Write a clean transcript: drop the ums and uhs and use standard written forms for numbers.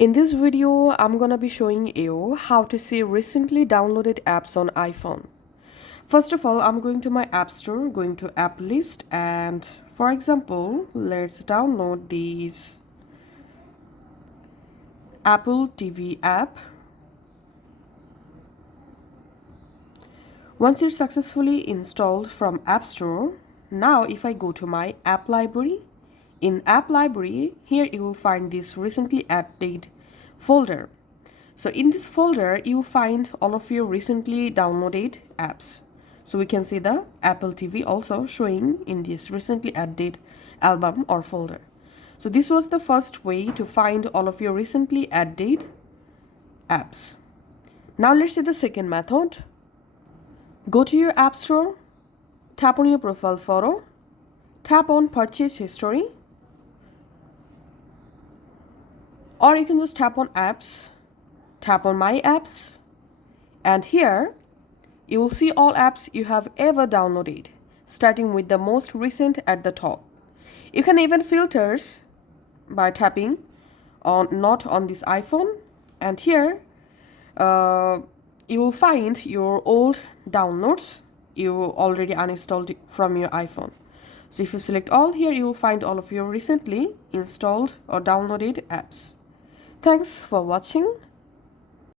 In this video, I'm gonna be showing you how to see recently downloaded apps on iPhone. First of all, I'm going to my app store, going to app list, and for example, let's download this Apple TV app. Once it's successfully installed from App Store, now if I go to my app library, in app library, here you will find this recently added folder. So in this folder, you find all of your recently downloaded apps. So we can see the Apple TV also showing in this recently added album or folder. So this was the first way to find all of your recently added apps. Now let's see the second method. Go to your app store, tap on your profile photo, tap on purchase history, or you can just tap on apps, tap on my apps, and here you will see all apps you have ever downloaded, starting with the most recent at the top. You can even filters by tapping on not on this iPhone, and here you will find your old downloads you already uninstalled from your iPhone. So if you select all, here you will find all of your recently installed or downloaded apps. Thanks for watching.